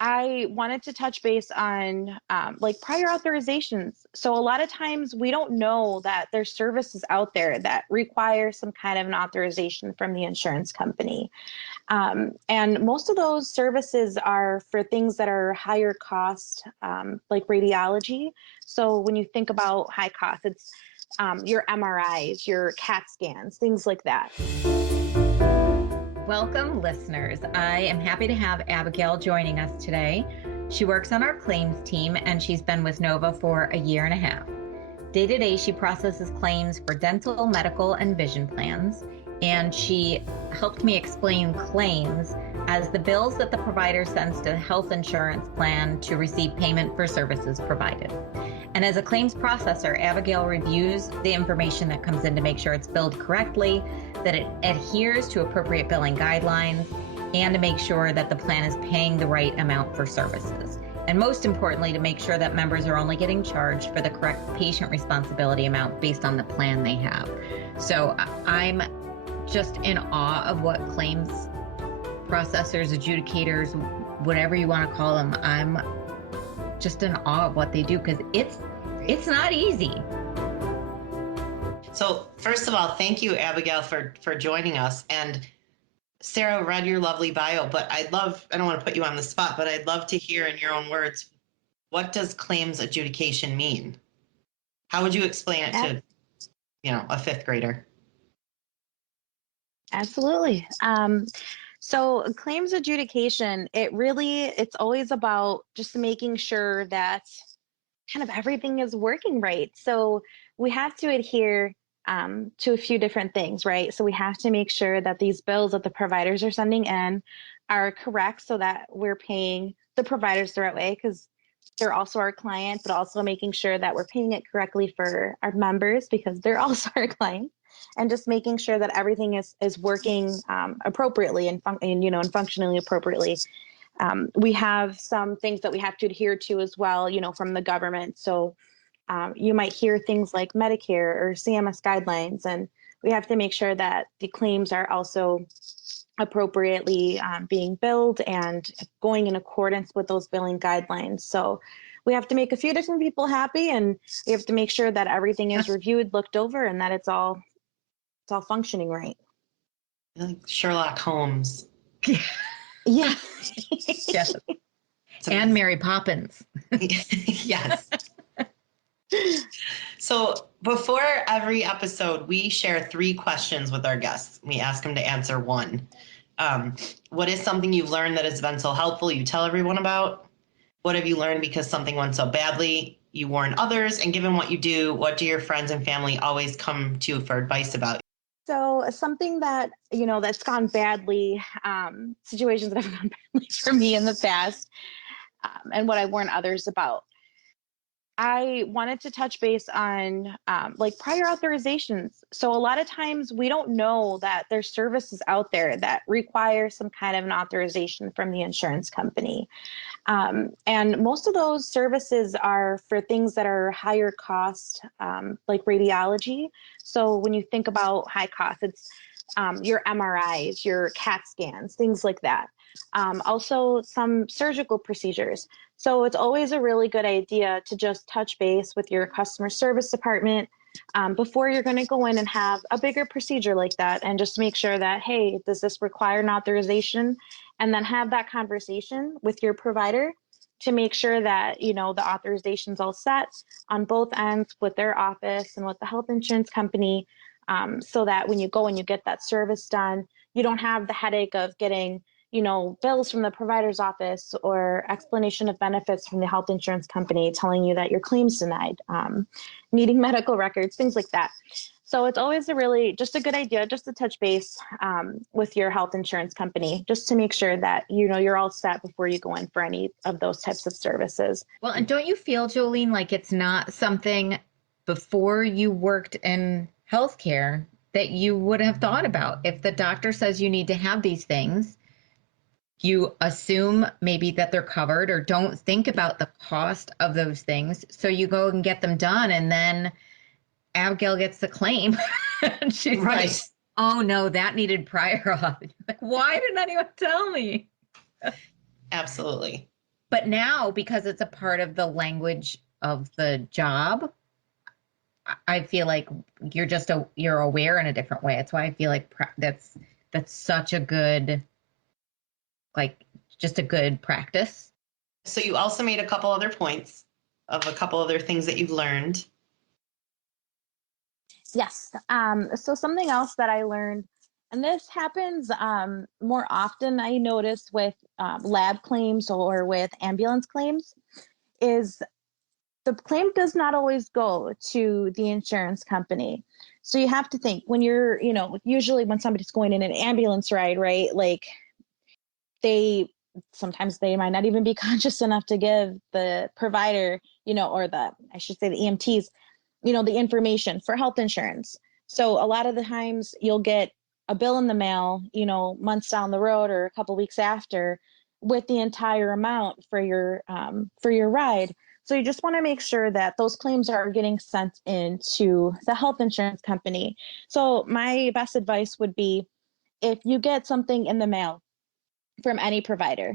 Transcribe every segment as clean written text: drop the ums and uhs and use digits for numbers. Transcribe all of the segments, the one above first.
I wanted to touch base on like prior authorizations. So a lot of times we don't know that there's services out there that require some kind of an authorization from the insurance company. And most of those services are for things that are higher cost, like radiology. So when you think about high cost, it's your MRIs, your CAT scans, things like that. Welcome, listeners. I am happy to have Abigail joining us today. She works on our claims team and she's been with Nova for a year and a half. Day to day, she processes claims for dental, medical, and vision plans. And she helped me explain claims as the bills that the provider sends to the health insurance plan to receive payment for services provided. And as a claims processor, Abigail reviews the information that comes in to make sure it's billed correctly, that it adheres to appropriate billing guidelines, and to make sure that the plan is paying the right amount for services. And most importantly, to make sure that members are only getting charged for the correct patient responsibility amount based on the plan they have. So I'm just in awe of what claims processors, adjudicators, whatever you want to call them, I'm just in awe of what they do because it's not easy. So first of all, thank you, Abigail, for joining us. And Sarah read your lovely bio, but I don't want to put you on the spot, but I'd love to hear in your own words, what does claims adjudication mean? How would you explain it to, a fifth grader? Absolutely. So claims adjudication, it's always about just making sure that kind of everything is working right. So we have to adhere to a few different things, right? So we have to make sure that these bills that the providers are sending in are correct so that we're paying the providers the right way because they're also our client, but also making sure that we're paying it correctly for our members because they're also our client. And just making sure that everything is working appropriately and functionally appropriately. We have some things that we have to adhere to as well, from the government. So you might hear things like Medicare or CMS guidelines, and we have to make sure that the claims are also appropriately being billed and going in accordance with those billing guidelines. So we have to make a few different people happy, and we have to make sure that everything is reviewed, looked over, and that it's all functioning right. Like Sherlock Holmes. Yeah. Yes. And Mary Poppins. Yes. So before every episode, we share 3 questions with our guests. We ask them to answer one. What is something you've learned that has been so helpful you tell everyone about? What have you learned because something went so badly you warn others? And given what you do, what do your friends and family always come to you for advice about? So something that, that's gone badly, situations that have gone badly for me in the past, and what I warn others about. I wanted to touch base on like prior authorizations. So a lot of times we don't know that there's services out there that require some kind of an authorization from the insurance company. And most of those services are for things that are higher cost, like radiology. So when you think about high cost, it's your MRIs, your CAT scans, things like that. Also, some surgical procedures. So it's always a really good idea to just touch base with your customer service department before you're going to go in and have a bigger procedure like that, and just make sure that, hey, does this require an authorization? And then have that conversation with your provider to make sure that, the authorization's all set on both ends with their office and with the health insurance company, so that when you go and you get that service done, you don't have the headache of getting, bills from the provider's office or explanation of benefits from the health insurance company telling you that your claim's denied, needing medical records, things like that. So it's always just a good idea just to touch base with your health insurance company, just to make sure that, you're all set before you go in for any of those types of services. Well, and don't you feel, Jolene, like it's not something before you worked in healthcare that you would have thought about? If the doctor says you need to have these things, you assume maybe that they're covered or don't think about the cost of those things. So you go and get them done, and then Abigail gets the claim. And she's Right. like, oh no, that needed prior auth. Like, why didn't anyone tell me? Absolutely. But now, because it's a part of the language of the job, I feel like you're aware in a different way. That's why I feel like that's such a good, like, just a good practice. So you also made a couple other points of a couple other things that you've learned. Yes. So something else that I learned, and this happens more often, I noticed with lab claims or with ambulance claims, is the claim does not always go to the insurance company. So you have to think when you're, usually when somebody's going in an ambulance ride, right? Like they sometimes they might not even be conscious enough to give the provider, or I should say the EMTs, the information for health insurance. So a lot of the times you'll get a bill in the mail, months down the road or a couple weeks after with the entire amount for your ride. So you just want to make sure that those claims are getting sent into the health insurance company. So my best advice would be if you get something in the mail from any provider,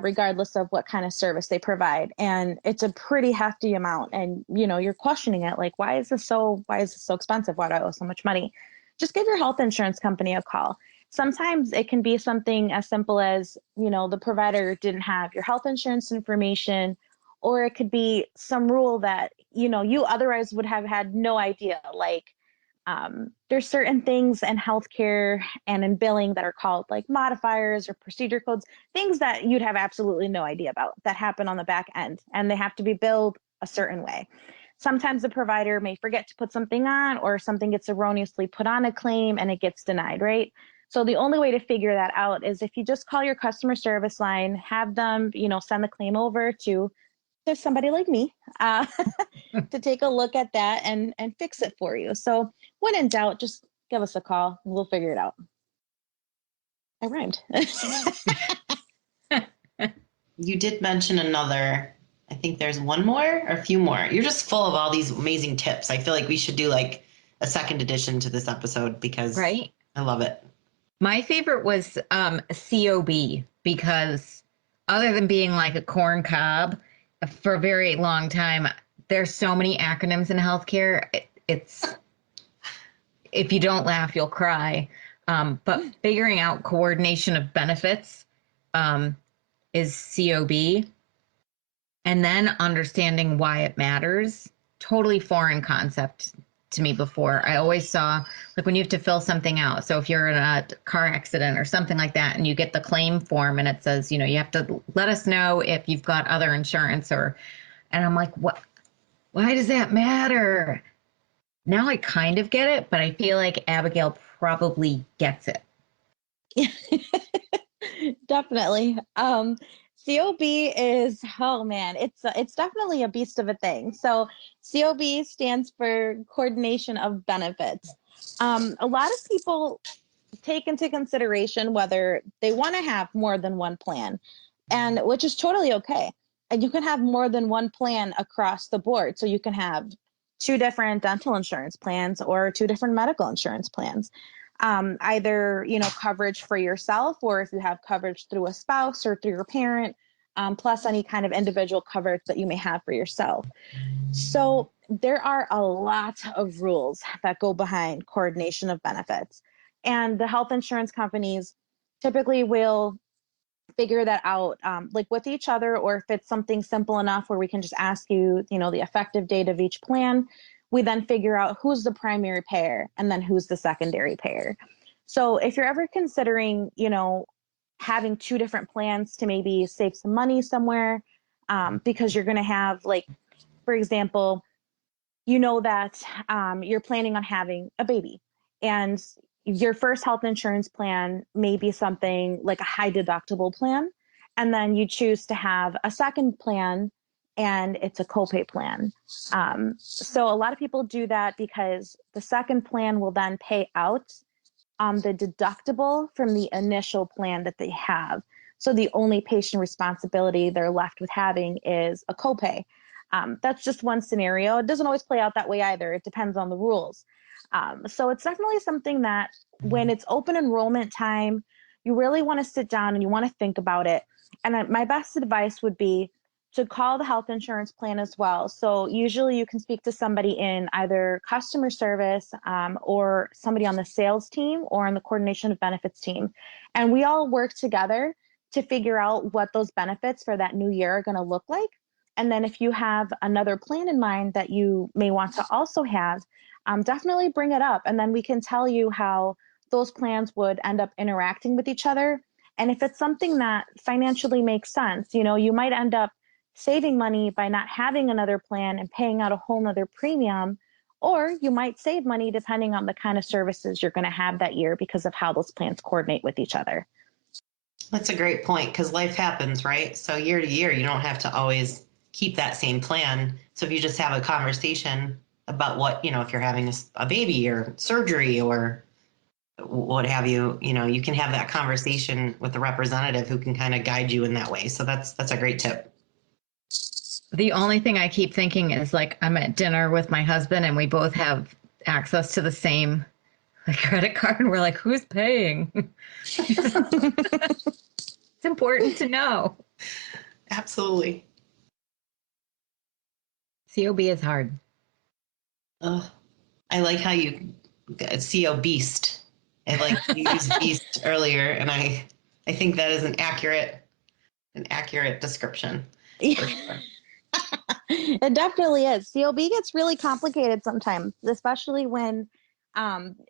regardless of what kind of service they provide. And it's a pretty hefty amount. And, you're questioning it like, why is this so expensive? Why do I owe so much money? Just give your health insurance company a call. Sometimes it can be something as simple as, the provider didn't have your health insurance information, or it could be some rule that, you otherwise would have had no idea. Like, there's certain things in healthcare and in billing that are called like modifiers or procedure codes, things that you'd have absolutely no idea about that happen on the back end, and they have to be billed a certain way. Sometimes the provider may forget to put something on, or something gets erroneously put on a claim and it gets denied, right? So the only way to figure that out is if you just call your customer service line, have them, send the claim over to somebody like me, uh, to take a look at that and fix it for you. So when in doubt, just give us a call. We'll figure it out. I rhymed. You did mention another. I think there's one more or a few more. You're just full of all these amazing tips. I feel like we should do like a second edition to this episode because Right. I love it. My favorite was COB, because other than being like a corn cob for a very long time, there's so many acronyms in healthcare. It's if you don't laugh, you'll cry. But figuring out coordination of benefits is COB, and then understanding why it matters. Totally foreign concept to me before. I always saw like when you have to fill something out. So if you're in a car accident or something like that and you get the claim form and it says, you have to let us know if you've got other insurance and I'm like, what, why does that matter? Now I kind of get it, but I feel like Abigail probably gets it. Definitely. COB is, oh man, it's definitely a beast of a thing. So COB stands for coordination of benefits. A lot of people take into consideration whether they want to have more than one plan, and which is totally okay. And you can have more than one plan across the board. So you can have two different dental insurance plans or two different medical insurance plans. Either, coverage for yourself, or if you have coverage through a spouse or through your parent, plus any kind of individual coverage that you may have for yourself. So there are a lot of rules that go behind coordination of benefits. And the health insurance companies typically will figure that out, like with each other, or if it's something simple enough where we can just ask you, the effective date of each plan, we then figure out who's the primary payer and then who's the secondary payer. So if you're ever considering, having two different plans to maybe save some money somewhere, because you're going to have, like, for example, that you're planning on having a baby, and your first health insurance plan may be something like a high deductible plan, and then you choose to have a second plan and it's a copay plan. So a lot of people do that because the second plan will then pay out the deductible from the initial plan that they have. So the only patient responsibility they're left with having is a copay. That's just one scenario. It doesn't always play out that way either. It depends on the rules. So it's definitely something that when it's open enrollment time, you really want to sit down and you want to think about it. And my best advice would be to call the health insurance plan as well. So usually you can speak to somebody in either customer service or somebody on the sales team or on the coordination of benefits team. And we all work together to figure out what those benefits for that new year are going to look like. And then if you have another plan in mind that you may want to also have, definitely bring it up. And then we can tell you how those plans would end up interacting with each other. And if it's something that financially makes sense, you might end up saving money by not having another plan and paying out a whole nother premium, or you might save money depending on the kind of services you're going to have that year because of how those plans coordinate with each other. That's a great point because life happens, right? So year to year, you don't have to always keep that same plan. So if you just have a conversation about what, if you're having a baby or surgery or what have you, you can have that conversation with the representative who can kind of guide you in that way. So that's a great tip. The only thing I keep thinking is like I'm at dinner with my husband and we both have access to the same credit card and we're like, who's paying? It's important to know. Absolutely. COB is hard. I like how you COBeast. I like you used beast earlier, and I think that is an accurate description. For sure. It definitely is. COB gets really complicated sometimes, especially when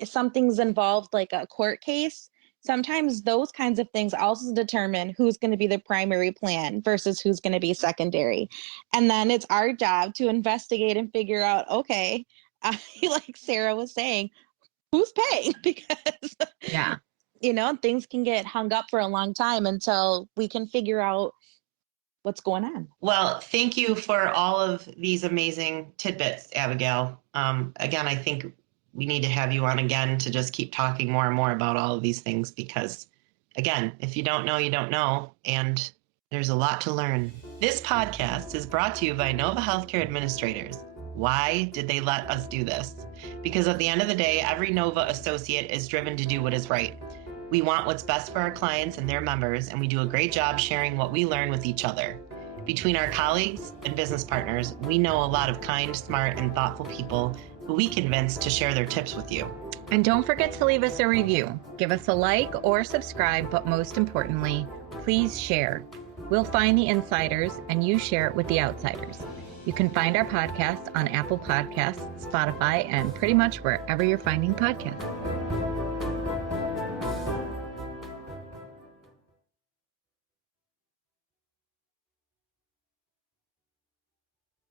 something's involved like a court case. Sometimes those kinds of things also determine who's going to be the primary plan versus who's going to be secondary. And then it's our job to investigate and figure out, okay, like Sarah was saying, who's paying? Because, Yeah. Things can get hung up for a long time until we can figure out what's going on. Well, thank you for all of these amazing tidbits, Abigail. Again, I think we need to have you on again to just keep talking more and more about all of these things because, again, if you don't know, you don't know, and there's a lot to learn. This podcast is brought to you by Nova Healthcare Administrators. Why did they let us do this? Because at the end of the day, every Nova associate is driven to do what is right. We want what's best for our clients and their members, and we do a great job sharing what we learn with each other. Between our colleagues and business partners, we know a lot of kind, smart, and thoughtful people who we convince to share their tips with you. And don't forget to leave us a review. Give us a like or subscribe, but most importantly, please share. We'll find the insiders and you share it with the outsiders. You can find our podcast on Apple Podcasts, Spotify, and pretty much wherever you're finding podcasts.